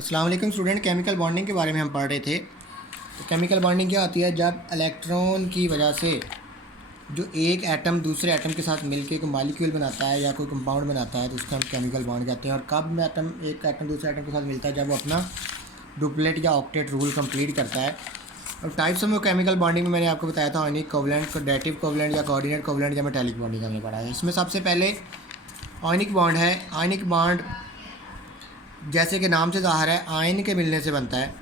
अस्सलाम वालेकुम student. Chemical bonding के बारे में हम पढ़ रहे थे। तो केमिकल बॉन्डिंग क्या होती है? जब इलेक्ट्रॉन की वजह से जो एक एटम दूसरे एटम के साथ मिलकर कोई मॉलिक्यूल बनाता है या कोई कंपाउंड बनाता है तो उसको हम केमिकल बॉन्ड कहते हैं। और कब में एक एटम दूसरे एटम के साथ मिलता है? जब वो अपना डुप्लेट या ऑक्टेट रूल कंप्लीट करता है। और टाइप्स ऑफ केमिकल बॉन्डिंग में मैंने आपको बताया था आयनिक कोवलेंट, डेटिव कोवलेंट या कोऑर्डिनेट कोवलेंट या मेटालिक बॉन्डिंग हमने पढ़ा है। इसमें सबसे पहले आयनिक बॉन्ड है। आयनिक बॉन्ड जैसे कि नाम से ज़ाहिर है आयन के मिलने से बनता है,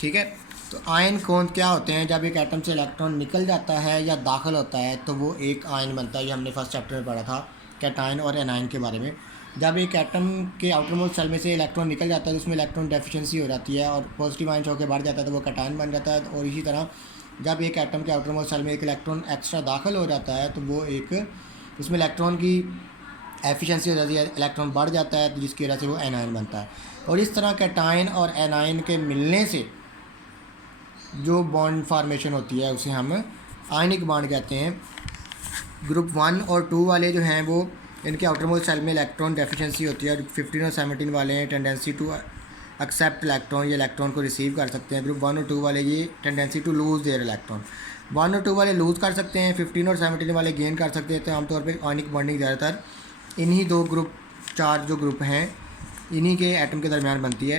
ठीक है। तो आयन कौन क्या होते हैं? जब एक एटम से इलेक्ट्रॉन निकल जाता है या दाखिल होता है तो वो एक आयन बनता है। ये हमने फर्स्ट चैप्टर में पढ़ा था कैटायन और एनायन के बारे में। जब एक एटम के आउटर मोस्ट सेल में से इलेक्ट्रॉन निकल जाता है तो उसमें इलेक्ट्रॉन डेफिशिएंसी हो जाती है और पॉजिटिव आयन होकर बढ़ जाता है तो वो कैटायन बन जाता है। और इसी तरह जब एक एटम के आउटर मोस्ट सेल में एक इलेक्ट्रॉन एक्स्ट्रा दाखिल हो जाता है तो वो एक उसमें इलेक्ट्रॉन की एफिशिएंसी हो जाती है, इलेक्ट्रॉन बढ़ जाता है जिसकी वजह से वो एनायन बनता है। और इस तरह कैटायन और एनायन के मिलने से जो बॉन्ड फार्मेशन होती है उसे हम आयनिक बॉन्ड कहते हैं। ग्रुप 1 और 2 वाले जो हैं वो इनके आउटर मोस्ट सेल में इलेक्ट्रॉन डेफिशिएंसी होती है। और 15 और 17 वाले हैं टेंडेंसी टू एक्सेप्ट इलेक्ट्रॉन, ये इलेक्ट्रॉन को रिसीव कर सकते हैं। ग्रुप 1 और 2 वाले ये tendency to lose their electron. 1 और 2 वाले लूज़ कर सकते हैं, 15 और 17 वाले गेन कर सकते हैं। तो आमतौर पर आयनिक बॉन्डिंग ज़्यादातर इन्हीं दो ग्रुप, 4 जो ग्रुप हैं इन्हीं के एटम के दरमियान बनती है।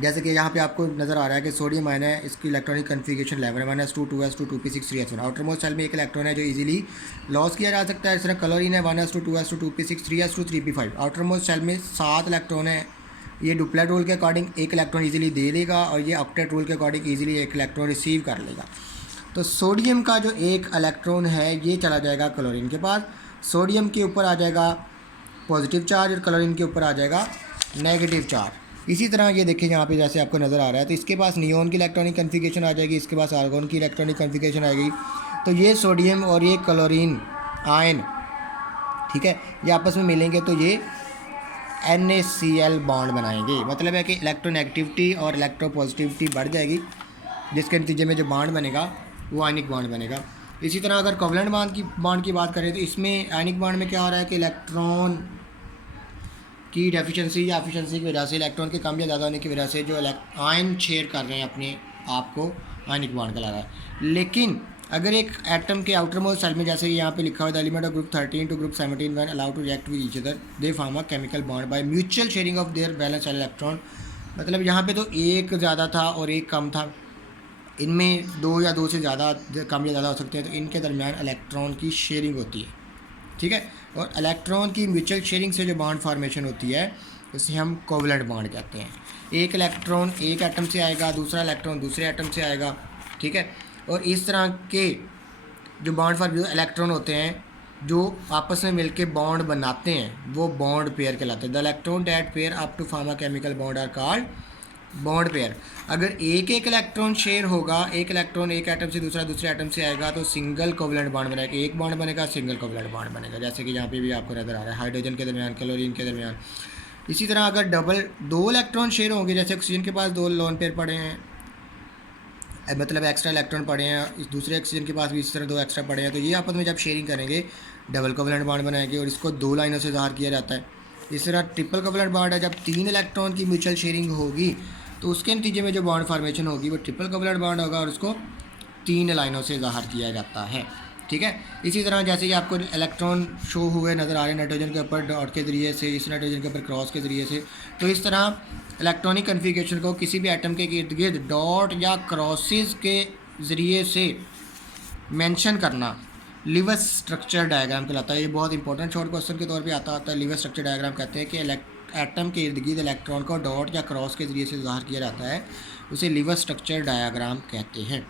जैसे कि यहाँ पे आपको नज़र आ रहा है कि सोडियम आयन है, इसकी electronic configuration 11 1s2 2s2 2p6 3s1। Outermost shell में एक इलेक्ट्रॉन है जो इजीली लॉस किया जा सकता है। इस तरह क्लोरीन है 1s2 2s2 2p6 3s2 3p5। Outer most shell में 7 इलेक्ट्रॉन है। ये डुप्लेट रूल के अकॉर्डिंग एक इलेक्ट्रॉन ईजिली दे लेगा और ये ऑक्टेट रूल के अकॉर्डिंग ईजिली एक इलेक्ट्रॉन रिसीव कर लेगा। तो सोडियम का जो एक इलेक्ट्रॉन है ये चला जाएगा क्लोरीन के पास, सोडियम के ऊपर आ जाएगा पॉजिटिव चार्ज और क्लोरीन के ऊपर आ जाएगा नेगेटिव चार्ज। इसी तरह ये देखिए यहाँ पे जैसे आपको नज़र आ रहा है तो इसके पास नियोन की इलेक्ट्रॉनिक कन्फिगरेशन आ जाएगी, इसके पास आर्गोन की इलेक्ट्रॉनिक कन्फिगरेशन आएगी। तो ये सोडियम और ये क्लोरीन आयन, ठीक है, ये आपस में मिलेंगे तो ये NaCl बॉन्ड बनाएंगे। मतलब है कि इलेक्ट्रोनेगेटिविटी और इलेक्ट्रोपॉजिटिविटी बढ़ जाएगी जिसके नतीजे में जो बॉन्ड बनेगा वो आयनिक बॉन्ड बनेगा। इसी तरह अगर कोवलेंट बॉन्ड की बात करें तो इसमें आयनिक बॉन्ड में क्या हो रहा है कि इलेक्ट्रॉन की डेफिशिएंसी या एफिशिएंसी की वजह से, इलेक्ट्रॉन के कम या ज़्यादा होने की वजह से जो आयन शेयर कर रहे हैं अपने आप को, आयनिक बॉन्ड कहला रहा है। लेकिन अगर एक एटम के आउटर मोस्ट सेल में जैसे यहाँ पे लिखा हुआ है element of group 13 to group 17 when allowed to react with each other they form a chemical bond by mutual sharing of their valence electron. मतलब यहाँ पे तो एक ज़्यादा था और एक कम था, इनमें 2 या 2 से ज़्यादा कम या ज़्यादा हो सकते हैं तो इनके दरमियान इलेक्ट्रॉन की शेयरिंग होती है, ठीक है। और इलेक्ट्रॉन की म्यूचुअल शेयरिंग से जो बॉन्ड फॉर्मेशन होती है उसे हम कोवलेंट बॉन्ड कहते हैं। एक इलेक्ट्रॉन एक एटम से आएगा, दूसरा इलेक्ट्रॉन दूसरे एटम से आएगा, ठीक है। और इस तरह के जो बॉन्ड फॉर्म इलेक्ट्रॉन होते हैं जो आपस में मिलके बॉन्ड बनाते हैं वो बॉन्ड पेयर कहलाते हैं। The electron that pair up to form a chemical bond are called bond pair. अगर एक इलेक्ट्रॉन शेयर होगा, एक इलेक्ट्रॉन एक एटम से दूसरे एटम से आएगा तो सिंगल कोवलेंट बॉन्ड बनेगा। एक बॉन्ड बनेगा, सिंगल कोवलेंट बॉन्ड बनेगा, जैसे कि यहाँ पे भी आपको नज़र आ रहा है हाइड्रोजन के दरमियान, क्लोरीन के दरमियान। इसी तरह अगर 2 इलेक्ट्रॉन शेयर होंगे, जैसे ऑक्सीजन के पास 2 लोन पेयर पड़े हैं, मतलब एक्स्ट्रा इलेक्ट्रॉन पड़े हैं, इस दूसरे ऑक्सीजन के पास भी इस तरह 2 एक्स्ट्रा पड़े हैं, तो ये आपस में जब शेयरिंग करेंगे डबल कोवलेंट बॉन्ड बनाएंगे और इसको 2 लाइनों से ज़ाहिर किया जाता है। इस तरह ट्रिपल कोवलेंट बॉन्ड है, जब 3 इलेक्ट्रॉन की म्यूचुअल शेयरिंग होगी तो उसके नतीजे में जो बॉन्ड फॉर्मेशन होगी वो ट्रिपल कोवलेंट बॉन्ड होगा और उसको 3 लाइनों से ज़ाहिर किया जाता है, ठीक है। इसी तरह जैसे कि आपको इलेक्ट्रॉन शो हुए नज़र आ रहे हैं नाइट्रोजन के ऊपर डॉट के ज़रिए से, इस नाइट्रोजन के ऊपर क्रॉस के ज़रिए से। तो इस तरह इलेक्ट्रॉनिक कन्फिगरेशन को किसी भी एटम के इर्द गिर्द डॉट या क्रॉसेस के ज़रिए से मेंशन करना लिवर स्ट्रक्चर डायग्राम कहलाता है। ये बहुत इंपॉर्टेंट शॉर्ट क्वेश्चन के तौर पे आता है। लिवर स्ट्रक्चर डायग्राम कहते हैं कि एटम के इर्द गिर्द इलेक्ट्रॉन को डॉट या क्रॉस के ज़रिए से ज़ाहिर किया जाता है, उसे लिवर स्ट्रक्चर डायग्राम कहते हैं।